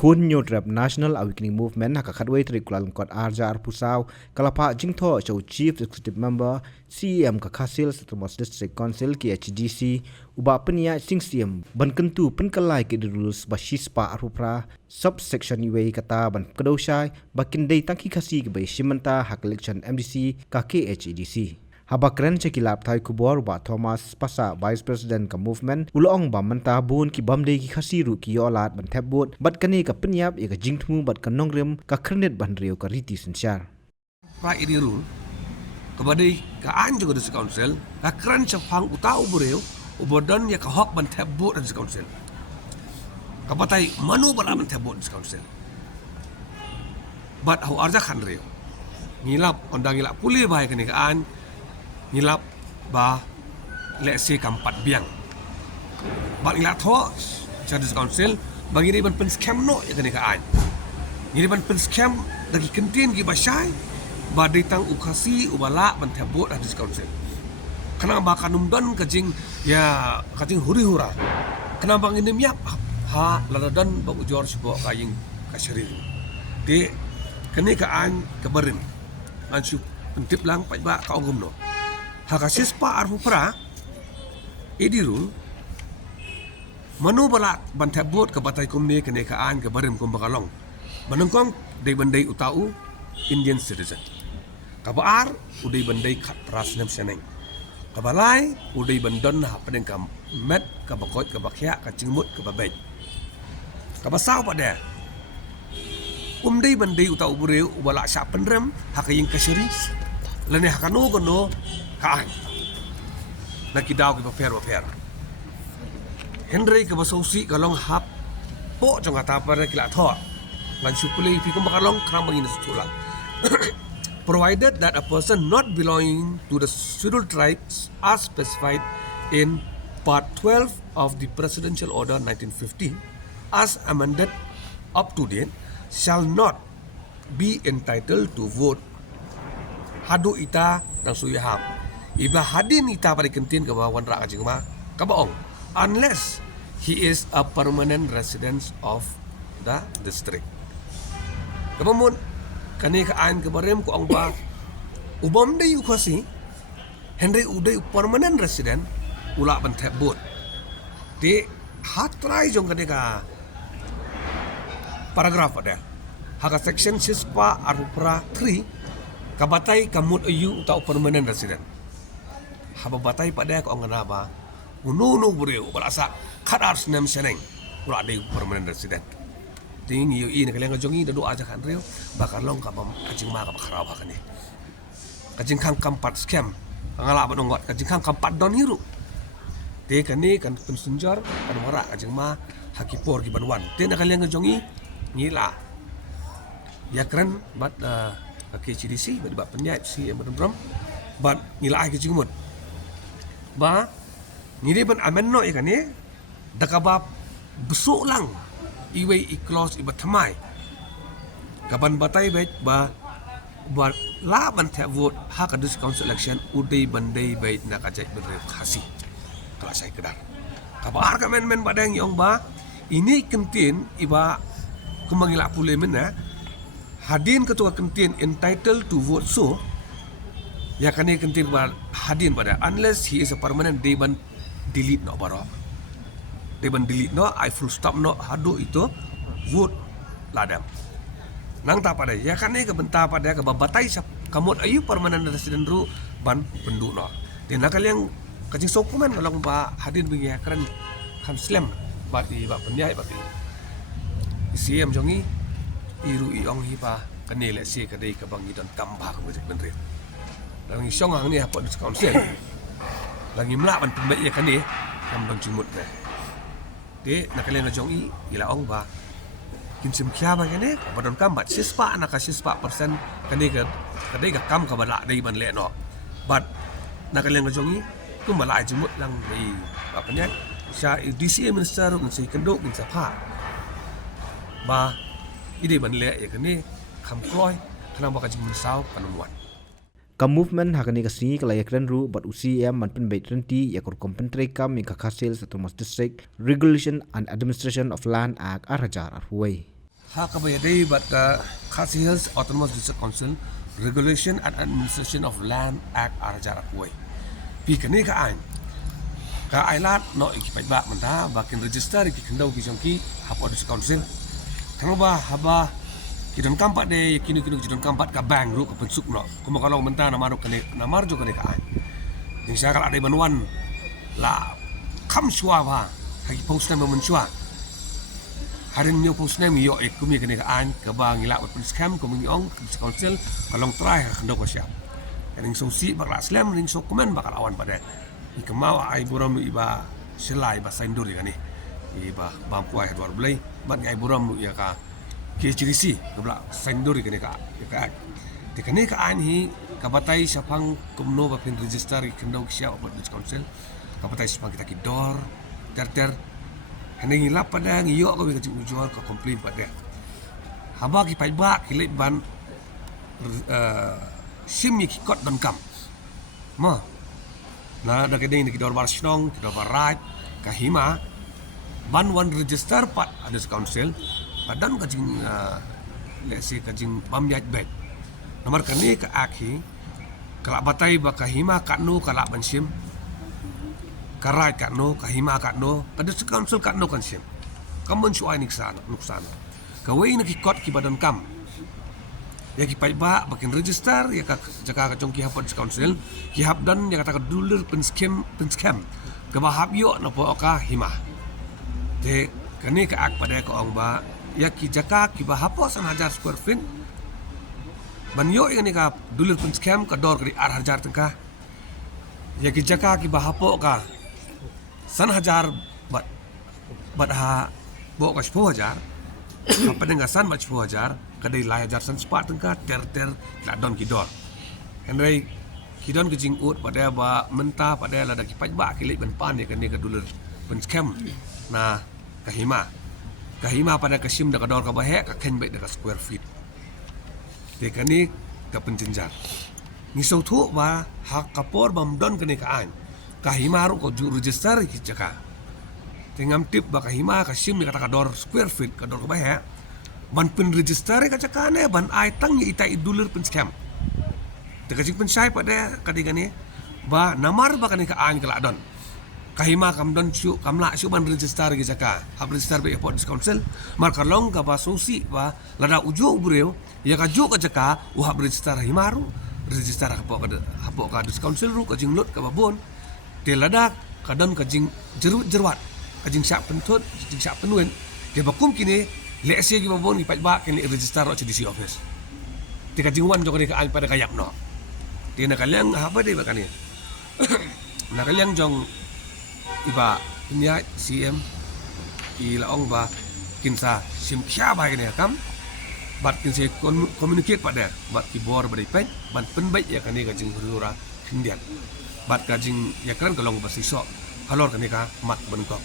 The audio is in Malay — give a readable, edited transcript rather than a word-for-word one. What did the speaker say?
kun nyodrap National Awakening Movement hakakadway trikulan kot arja arpusaw kalapa jingtho chow Chief Executive Member CEM kakasil Setrumos District Council ki HDC uba penia sing CM ban kentu penkalai ke rules bashispa arupra subsection iway kata ban kedoshai bakin day tangki kasi ke bay shimanta hak election MDC ka HDC. Habakren cekilap thai kubor ba Thomas Pasa Vice President ka movement ulong ba manta bun ki bamde ki khasiru ki yolat ban thebot bat kane ka penyap ya ka jingthmu bat ka nongrem ka khrenet ban reu ka riti sensyar. Right ini rule kepada ka anjo ka council ka kran chapang utau bureu ubodon ya ka hok ban thebot dan council. Kapatai manu bala ban thebot council. Bat hau arja khan reu. Ngilap ondang ngilap pulih bahai kene ka an ngilap ba lesi kampat biang ba ngilap tho Charles Council bagi dia ban pen scam no ya kene kaan ngiri ban pen scam lagi kentin gi basai ba ditang ukasi ubala ban thabot Charles Council kana ba kanum don kajing ya kajing huri hura kana bang ini miap ha ladadan ba ujor sibo kaying kasiri de kene kaan keberin ansu pentip lang pa ba ka ongum no hakasis pa arhupra idirul manu balat bantabot ke batai kumne kene kaan ke barim kum bakalong manengkong dei bandai utau Indian citizen kabar udai bandai khat prasnem seneng kabalai udai bandon ha padeng kam met ka bakot ka bakhya ka cingmut ka babej kabasau pada dei bandai utau bureu ubala sya penrem hakaying kasiri lene hakano gono kaan nakidaw ki paper Henry ke basausi kalong hap po jong kata pada kila tho lan supuli pi kum bakalong kram bangin sutula provided that a person not belonging to the scheduled tribes as specified in part 12 of the presidential order 1950 as amended up to date shall not be entitled to vote hadu ita dan suyahap iba hadin ita pada kentin ke bawan rak ajing ma kabaong unless he is a permanent resident of the district kapamun kani kaan ke barem ko ang ba ubam day ukasi Henry uday permanent resident ula ban thebot de hatrai jong kani ka paragraph ada haka section sispa arupra 3 kabatai kamut ayu utau permanent resident haba batai pada ko nganaba uno bureu balasa khadar snem seneng ura de permanent resident ting yu in kaleng jongi dadu aja kan reu bakal long ka bam kajing ma ka kharab hakane kajing khang kampat scam ngala ba nongot kajing khang kampat don hiru te kani kan pensunjar kan wara kajing ma hakipor gi banwan te na kaleng jongi ngila ya keren bat ke CDC ba penyai si emdrom bat ngila ai kajing mut ba ngiri ban amenno ikani dakabab besuk lang iwe iklos iba thamai kaban batai bet ba la ban the vote hak adus council election udai bandai bet nak ajak berre khasi kalau saya kedar kabar ka men badang yong ba ini kentin iba kumangila pule mena hadin ketua kentin entitled to vote so ya kani kentin ba hadin pada unless he is a permanent they ban delete no baro they ban delete no I full stop no hadu itu vote ladam nang ta pada ya kani ke benta pada ke babatai kamut ayu permanent resident ru ban pendu no de nakal yang kajing sokuman kalau ba hadin bingi keren kam slam ba di ba penyai ba CM jongi iru iong hi ba kani le si kadai ka bangi dan kambah ke benre lagi song ang ni apa di council lagi melak ban pembaik ya kan ni kam ban cumut deh de nak kalian jong i ila ong ba kim sim kya ba kan ni badon kam bat sispa nak sispa persen kan ni ka kadai ka kam ka bala dai ban le no bat nak kalian jong i tu malai cumut lang di apa nya sya DC minister un si kenduk un sapa ba ide ban le ya kan ni kam kloi kana ba ka jing sau panuan Ka movement hakani kasni kala yakran ru but UCM man pen bait renti yakor kompentre kam min kakasil Setrumos District Regulation and Administration of Land Act arajar arhuai ha kabayadai bat ka Khasi Hills Autonomous District Council Regulation and Administration of Land Act Arjar Akwai pi kani ka ain ka ailat no ikipai ba menta bakin register ki kendau ki jongki hapo district council kang ba haba kidon kampat de kini kidon kampat ka bang ru ka pensuk no kuma kalau menta nama ru kani nama jo kani ka ain ding syakal ada banwan la kam shwa ba hagi post na men shwa harin nyo post na mi yo ekumi kani ka ain ka ba ngila wat scam ko mi ong council kalong try ka kendau ko siap ring sosi bakal slam ring so komen bakal awan pada ikemau ai buram iba selai ba saindur ya ni iba bampu ai dua belai bat ai buram ya ka KCDC kebla saindur ya ka de kani ka an hi ka batai sapang kumno ba pin register kendau sia obat council ka batai sapang kita kidor ter heneng ilap pada ngiyo ko bi jual ka komplain pada haba ki pai ba ki leit ban sim ni kot dan kam ma na da keding ni kidor bar snong kidor bar right kahima ban one register pat ada council padan kajing let's say kajing pamyat bet nomor kani ka akhi kala batai ba kahima katno kala ban sim karai katno kahima katno ada council katno kan sim kamun suai nuksan kawai ni kot ki badan kam ya ki pai ba bakin register ya ka jaka ka jongki hapot council ki hap dan ya kata ka dulur pen scam ke ba hap yo na po ka hima te kani ka ak pada ko ong ba ya ki jaka ki ba hapo 1000 square feet ban yo ini ka dulur pen scam ka dor kri 8000 tengka ya ki jaka ki ba hapo ka 1000 bat ha bo ka 10000 apa dengan san bat 10000 kadai lai ajar san sepat tengka ter la don kidor henry kidon kejing ut pada ba mentah pada la da kipai ba kilik ban pan ya kan ni ka dulur pen scam na kahima pada kasim da kador ka bahe ka ken bet da square feet de kani ka penjenjar ni so thu ba hak kapor bam don kani ka an kahima ru ko ju register ki jaka tengam tip ba kahima kasim ni kata kador square feet kador ka bahe ban pen register ka cakane ban ai tang ni itai dulur pen scam te kajing pen sai pada kadigani ba namar ba kani ka an kala don kahima kam don chu kamla chu ban register ki caka hab register be port council mar kalong ka ba sosi ba lada ujo breu ya ka ju ka caka u hab register himaru register hapo ka council ru kajing lot ka babon te lada kadon kajing jerwat kajing sak pentut kajing sak penuen ke bakum kini let's say gimabon ipat ba kini register ro CDC office tika jingwan jong ka pada kayap no tina kalyang apa de ba kani na kalyang jong iba niat CM ilaong ba kinsa sim kya ba kini kam bat kinsa communicate pada bat kibor ba ipat bat penbai ya kani ka jing hurura hindian bat ka jing ya kan kalong ba sisok halor kani ka mat bengkok